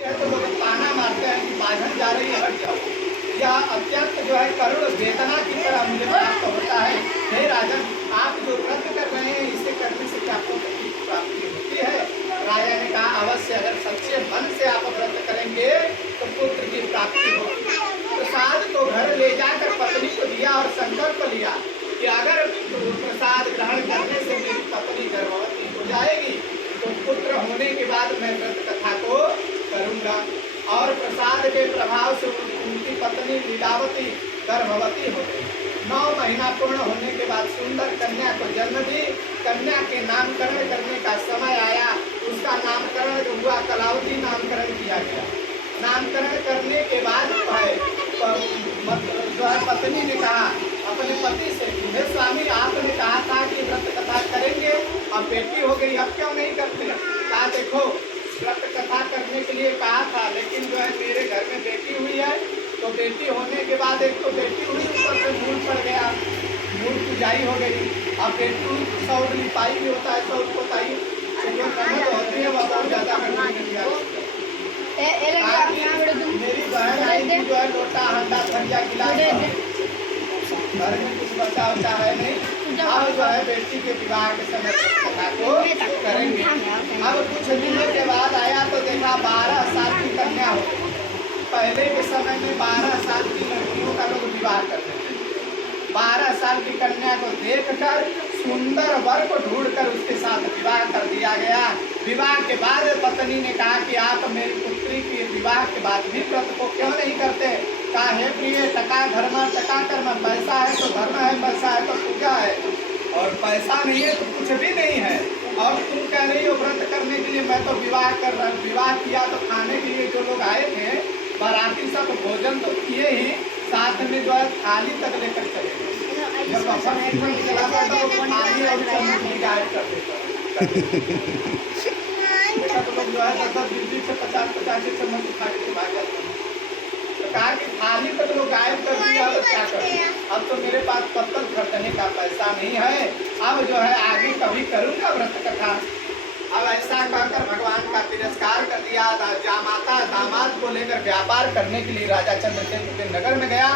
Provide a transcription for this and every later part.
तो लोग ताना मारते हैं कि बाझन जा रही है, हट जाओ। यह अत्यंत जो है करुण वेदना की तरह मुझे प्राप्त होता है। हे राजन, आप जो व्रत कर रहे हैं इसे करने से क्या आपको प्राप्ति होती है? राजा ने कहा अवश्य, अगर सच्चे मन से आप व्रत करेंगे तो पुत्र की प्राप्ति होगी। प्रसाद को घर ले जाकर पत्नी को दिया और संकल्प लिया कि अगर प्रसाद ग्रहण करने से मेरी पत्नी गर्भवती हो जाएगी तो पुत्र होने के बाद मैं व्रत कथा को करूंगा। और प्रसाद के प्रभाव से उनकी पत्नी लीलावती गर्भवती हो गई। 9 महीना पूर्ण होने के बाद सुंदर कन्या को जन्म दी। कन्या के नामकरण करने का समय आया, उसका नामकरण हुआ, कलावती नामकरण किया गया। नामकरण करने के बाद जो है पत्नी ने कहा अपने पति से, हे स्वामी, आपने कहा था कि व्रत कथा करेंगे, अब बेटी हो गई, अब क्यों नहीं करते? कहा देखो, व्रत कथा करने के लिए कहा था, लेकिन जो है मेरे घर में बेटी हुई है, तो बेटी होने के बाद एक तो बेटी हुई, ऊपर से मूल पड़ गया, मूल पूजाई हो गई। अब बेटी हुई तो सौर लिपाई भी होता है, सौर पोताई जो मेहनत होती है वह बहुत ज़्यादा करने दिया। मेरी बहन आएगी जो है लोटा हंडा धनिया गिलास, घर में कुछ बचा होता है नहीं। अब जो है बेटी के विवाह के समय कथा को करेंगे। अब कुछ दिनों के बाद आया तो देखा 12 साल की कन्या हो गई। पहले के समय में 12 साल की लड़कियों का लोग विवाह करते थे। 12 साल की कन्या को देखकर सुंदर वर को ढूंढकर उसके साथ विवाह कर दिया गया। विवाह के बाद पत्नी ने कहा कि आप मेरी पुत्री के विवाह के बाद भी व्रत को क्यों नहीं करते? कहा हे प्रिय, टका धर्म टका कर्म, पैसा है तो धर्म है, पैसा है तो पूजा है, और पैसा नहीं है तो कुछ भी नहीं है। और तुम कह रही हो व्रत करने के लिए, मैं तो विवाह कर रहा, विवाह किया तो खाने के लिए जो लोग आए थे बाराती सब भोजन तो किए ही, साथ में जो है थाली तक लेकर चले गए। जब अपन एक मिनट चला जाता तो थाली और चम्मच गायब कर देता। देखा तो लोग जो है 10-20 से 50-50 चम्मच उठा के भाग जाते हैं। तो कहा कि थाली तक लोग गायब कर दिया तो क्या करें? अब तो मेरे पास पत्तल खरीदने का पैसा नहीं है, अब जो है आगे कभी करूँगा व्रत कथा। अब ऐसा कहकर भगवान का तिरस्कार कर दिया। जामाता दामाद को लेकर व्यापार करने के लिए राजा चंद्रकेतु के नगर में गया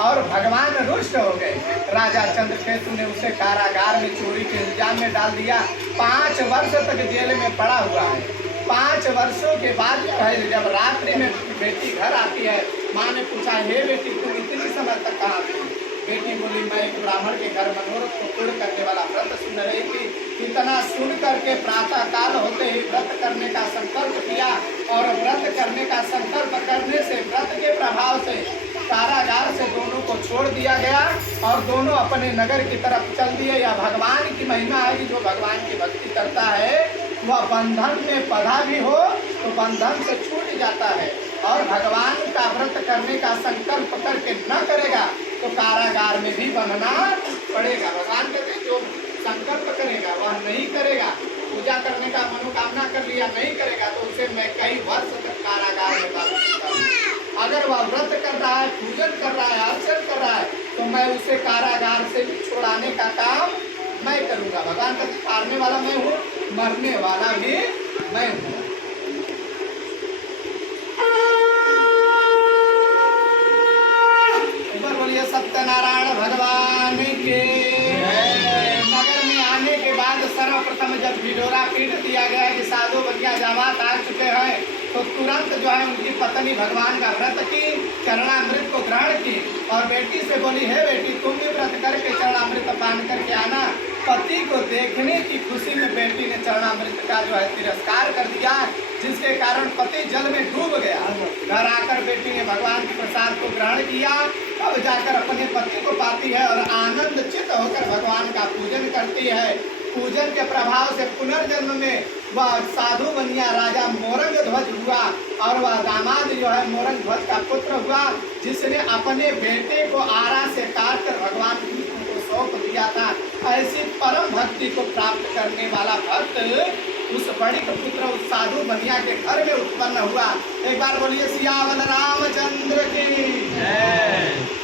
और भगवान रुष्ट हो गए। राजा चंद्रकेतु ने उसे कारागार में चोरी के इल्जाम में डाल दिया। 5 वर्ष तक जेल में पड़ा हुआ है। 5 वर्षों के बाद जब रात्रि में बेटी घर आती है, माँ ने पूछा, हे बेटी, तुम इतनी समय तक कहाँ थी? बेटी बोली, मैं एक ब्राह्मण के घर मनोरथ को पूर्ण करने वाला व्रत सुन रही थी। इतना सुन करके प्रातः काल होते ही व्रत करने का संकल्प किया, और व्रत करने का संकल्प करने से व्रत के प्रभाव से कारागार से दोनों को छोड़ दिया गया और दोनों अपने नगर की तरफ चल दिए। या भगवान की महिमा है कि जो भगवान की भक्ति करता है वह बंधन में बंधा भी हो तो बंधन से छूट जाता है, और भगवान का व्रत करने का संकल्प करके न करेगा तो कारागार में भी बंधना पड़ेगा। भगवान कहते जो संकल्प करेगा वह नहीं करेगा, पूजा करने का मनोकामना कर लिया नहीं करेगा तो उसे मैं कई वर्ष तक कारागार में डाल सकता हूँ। अगर वह व्रत कर रहा है, पूजन कर रहा है, अर्चन कर रहा है तो मैं उसे कारागार से भी छुड़ाने का काम मैं करूँगा। भगवान का मारने वाला मैं हूँ, मरने वाला भी मैं हूँ। बोलिए सत्यनारायण भगवान के। नगर में आने के बाद सर्वप्रथम जब ढिढोरा पीट दिया गया कि साधु बनिया जामात आ चुके हैं, तो तुरंत जो है उनकी पत्नी भगवान का व्रत की, चरणामृत को ग्रहण की और बेटी से बोली, हे बेटी, तुम भी व्रत करके चरणामृत पान करके आना। पति को देखने की खुशी में बेटी ने चरणामृत का जो है तिरस्कार कर दिया, जिसके कारण पति जल में डूब गया। घर आकर बेटी ने भगवान के प्रसाद को ग्रहण किया, अब जाकर अपने पति को पाती है और आनंद चित्त होकर भगवान का पूजन करती है। पूजन के प्रभाव से पुनर्जन्म में वह साधु बनिया राजा मोरंग ध्वज हुआ और वह दामाद जो है मोरंग ध्वज का पुत्र हुआ, जिसने अपने बेटे को आरा से काट कर भगवान को सौंप दिया था। ऐसी परम भक्ति को प्राप्त करने वाला भक्त उस बड़ी पुत्र उस साधु बनिया के घर में उत्पन्न हुआ। एक बार बोलिए सियावर रामचंद्र की जय।